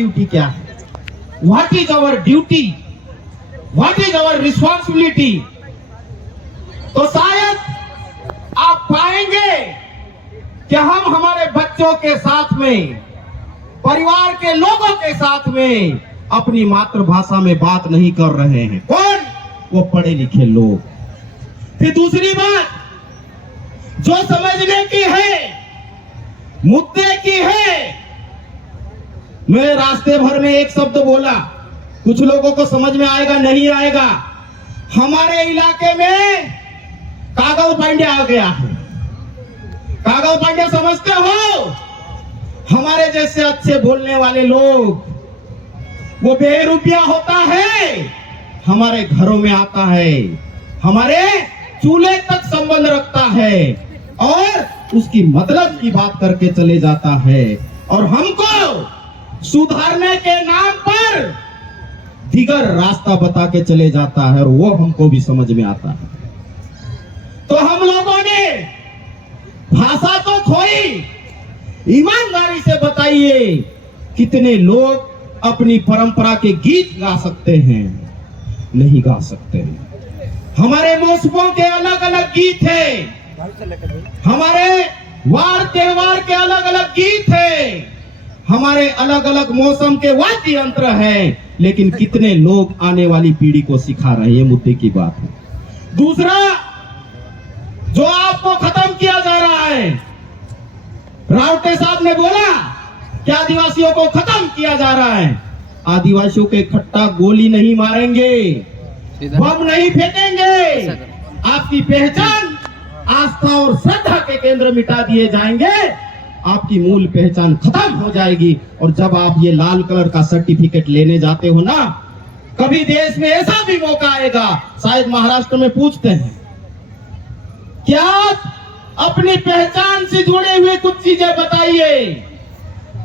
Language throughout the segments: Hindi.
ड्यूटी क्या है, what is our duty, what is our responsibility. तो शायद आप पाएंगे कि हम हमारे बच्चों के साथ में, परिवार के लोगों के साथ में अपनी मातृभाषा में बात नहीं कर रहे हैं। कौन? वो पढ़े लिखे लोग। फिर दूसरी बात जो समझने की है, मुद्दे की है, मैं रास्ते भर में एक शब्द बोला, कुछ लोगों को समझ में आएगा नहीं आएगा। हमारे इलाके में कागज पांड्या आ गया है। कागज पांड्या समझते हो? हमारे जैसे अच्छे बोलने वाले लोग, वो बेरुपया होता है, हमारे घरों में आता है, हमारे चूल्हे तक संबंध रखता है और उसकी मतलब की बात करके चले जाता है, और हमको सुधारने के नाम पर दिगर रास्ता बता के चले जाता है, और वो हमको भी समझ में आता है। तो हम लोगों ने भाषा तो खोई, ईमानदारी से बताइए कितने लोग अपनी परंपरा के गीत गा सकते हैं? नहीं गा सकते हैं। हमारे मौसमों के अलग अलग गीत हैं, हमारे वार त्योहार के अलग अलग गीत हैं, हमारे अलग अलग मौसम के वाद्य यंत्र हैं, लेकिन कितने लोग आने वाली पीढ़ी को सिखा रहे हैं? ये मुद्दे की बात है। दूसरा, जो आपको खत्म किया जा रहा है, रावटे साहब ने बोला कि आदिवासियों को खत्म किया जा रहा है। आदिवासियों के खट्टा गोली नहीं मारेंगे, बम नहीं फेंकेंगे, आपकी पहचान, आस्था और श्रद्धा के केंद्र मिटा दिए जाएंगे, आपकी मूल पहचान खत्म हो जाएगी। और जब आप ये लाल कलर का सर्टिफिकेट लेने जाते हो ना, कभी देश में ऐसा भी मौका आएगा, शायद महाराष्ट्र में पूछते हैं, क्या अपनी पहचान से जुड़े हुए कुछ चीजें बताइए,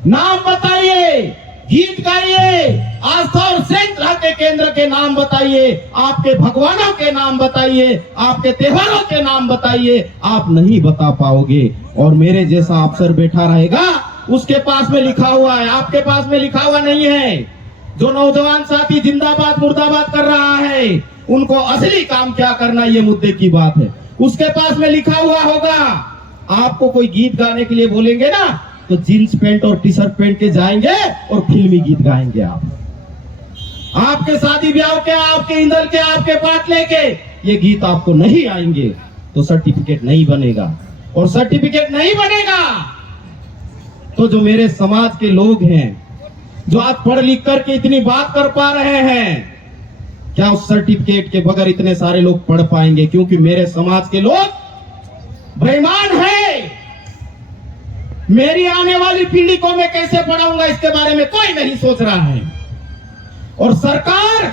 नाम बताइए, गीत गाइए, आस्था और श्रद्धा के केंद्र के नाम बताइए, आपके भगवानों के नाम बताइए, आपके त्योहारों के नाम बताइए। आप नहीं बता पाओगे, और मेरे जैसा अफसर बैठा रहेगा, उसके पास में लिखा हुआ है, आपके पास में लिखा हुआ नहीं है। जो नौजवान साथी जिंदाबाद मुर्दाबाद कर रहा है, उनको असली काम क्या करना, ये मुद्दे की बात है। उसके पास में लिखा हुआ होगा, आपको कोई गीत गाने के लिए बोलेंगे ना, तो जींस पैंट और टी शर्ट पहन के जाएंगे और फिल्मी गीत गाएंगे। आपके शादी ब्याह के, आपके इंदल के, आपके पाटले के ये गीत आपको नहीं आएंगे, तो सर्टिफिकेट नहीं बनेगा, और सर्टिफिकेट नहीं बनेगा तो जो मेरे समाज के लोग हैं, जो आज पढ़ लिख करके इतनी बात कर पा रहे हैं, क्या उस सर्टिफिकेट के बगैर इतने सारे लोग पढ़ पाएंगे? क्योंकि मेरे समाज के लोग बेईमान हैं। मेरी आने वाली पीढ़ी को मैं कैसे पढ़ाऊंगा, इसके बारे में कोई नहीं सोच रहा है। और सरकार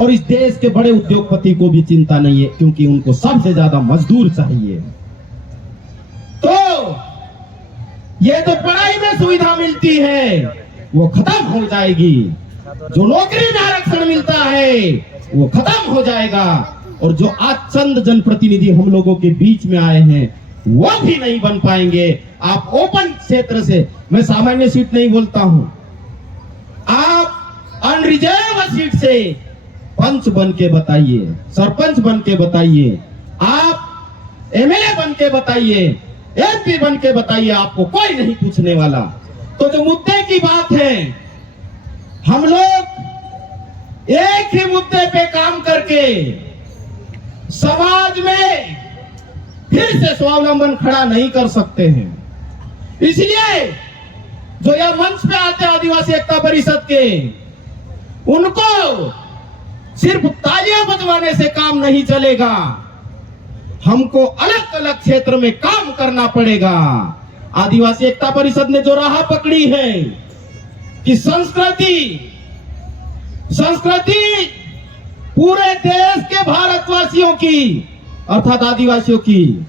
और इस देश के बड़े उद्योगपति को भी चिंता नहीं है, क्योंकि उनको सबसे ज्यादा मजदूर चाहिए। तो ये तो पढ़ाई में सुविधा मिलती है, वो खत्म हो जाएगी। जो नौकरी में आरक्षण मिलता है, वो खत्म हो जाएगा। और जो आज चंद जनप्रतिनिधि हम लोगों के बीच में आए हैं, वो भी नहीं बन पाएंगे। आप ओपन क्षेत्र से, मैं सामान्य सीट नहीं बोलता हूं, आप अनरिजर्व सीट से पंच बन के बताइए, सरपंच बन के बताइए, आप एमएलए बन के बताइए, एमपी बन के बताइए, आपको कोई नहीं पूछने वाला। तो जो मुद्दे की बात है, हम लोग एक ही मुद्दे पे काम करके समाज में फिर से स्वावलंबन खड़ा नहीं कर सकते हैं। इसलिए जो यह मंच पे आते आदिवासी एकता परिषद के, उनको सिर्फ तालियां बजवाने से काम नहीं चलेगा, हमको अलग अलग क्षेत्र में काम करना पड़ेगा। आदिवासी एकता परिषद ने जो राह पकड़ी है कि संस्कृति पूरे देश के भारतवासियों की, अर्थात आदिवासियों की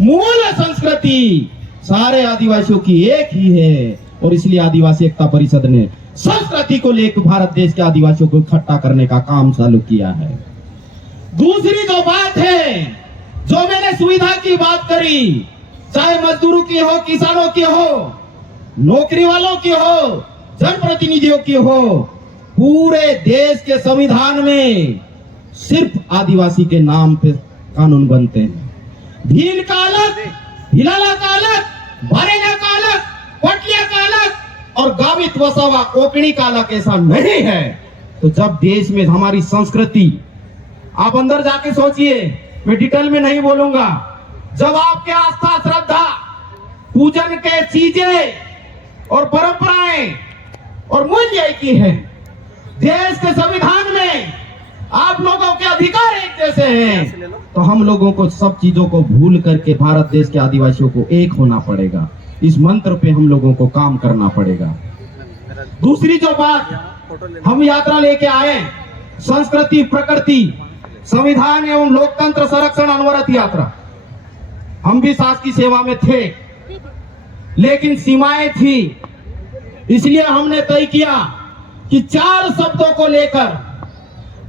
मूल संस्कृति सारे आदिवासियों की एक ही है। और इसलिए आदिवासी एकता परिषद ने संस्कृति को लेकर भारत देश के आदिवासियों को इकट्ठा करने का काम चालू किया है। दूसरी जो बात है, जो मैंने सुविधा की बात करी, चाहे मजदूरों की हो, किसानों की हो, नौकरी वालों की हो, जनप्रतिनिधियों की हो, पूरे देश के संविधान में सिर्फ आदिवासी के नाम पे कानून बनते हैं। भील का अलग, भिलाला का अलग, बरेला का अलग, पटलिया का अलग और गावित वसावा कोकणी का अलग ऐसा नहीं है। तो जब देश में हमारी संस्कृति, आप अंदर जाके सोचिए, मैं डिटेल में नहीं बोलूंगा, जब आपके आस्था, श्रद्धा, पूजन के चीजें और परंपराएं और मूल्य एक ही है, देश के संविधान में आप लोगों के अधिकार एक जैसे हैं, तो हम लोगों को सब चीजों को भूल करके भारत देश के आदिवासियों को एक होना पड़ेगा। इस मंत्र पे हम लोगों को काम करना पड़ेगा। दूसरी जो बात हम यात्रा लेके आए, संस्कृति, प्रकृति, संविधान एवं लोकतंत्र संरक्षण अनवरत यात्रा। हम भी शासकीय की सेवा में थे, लेकिन सीमाएं थी, इसलिए हमने तय किया कि 4 शब्दों को लेकर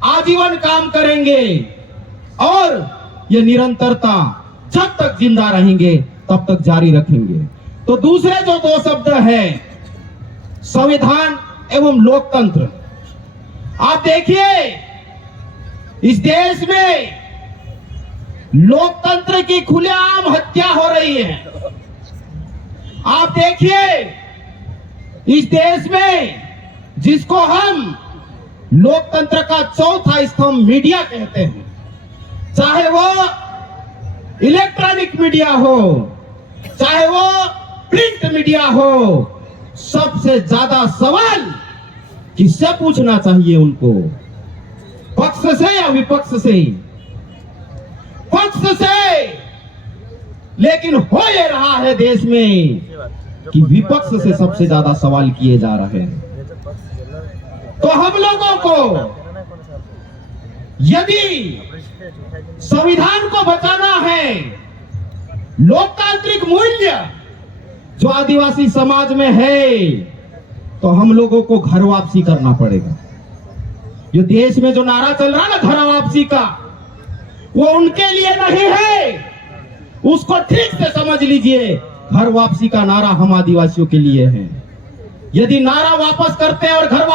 आजीवन काम करेंगे और ये निरंतरता जब तक जिंदा रहेंगे तब तक जारी रखेंगे। तो दूसरे जो 2 शब्द है, संविधान एवं लोकतंत्र। आप देखिए, इस देश में लोकतंत्र की खुलेआम हत्या हो रही है। आप देखिए, इस देश में जिसको हम लोकतंत्र का चौथा स्तंभ मीडिया कहते हैं, चाहे वो इलेक्ट्रॉनिक मीडिया हो, चाहे वो प्रिंट मीडिया हो, सबसे ज्यादा सवाल किससे पूछना चाहिए उनको? पक्ष से या विपक्ष से? पक्ष से। लेकिन हो ये रहा है देश में कि विपक्ष से सबसे ज्यादा सवाल किए जा रहे हैं। तो हम लोगों को यदि संविधान को बचाना है, लोकतांत्रिक मूल्य जो आदिवासी समाज में है, तो हम लोगों को घर वापसी करना पड़ेगा। जो देश में जो नारा चल रहा है ना घर वापसी का, वो उनके लिए नहीं है, उसको ठीक से समझ लीजिए। घर वापसी का नारा हम आदिवासियों के लिए है। यदि नारा वापस करते हैं और घर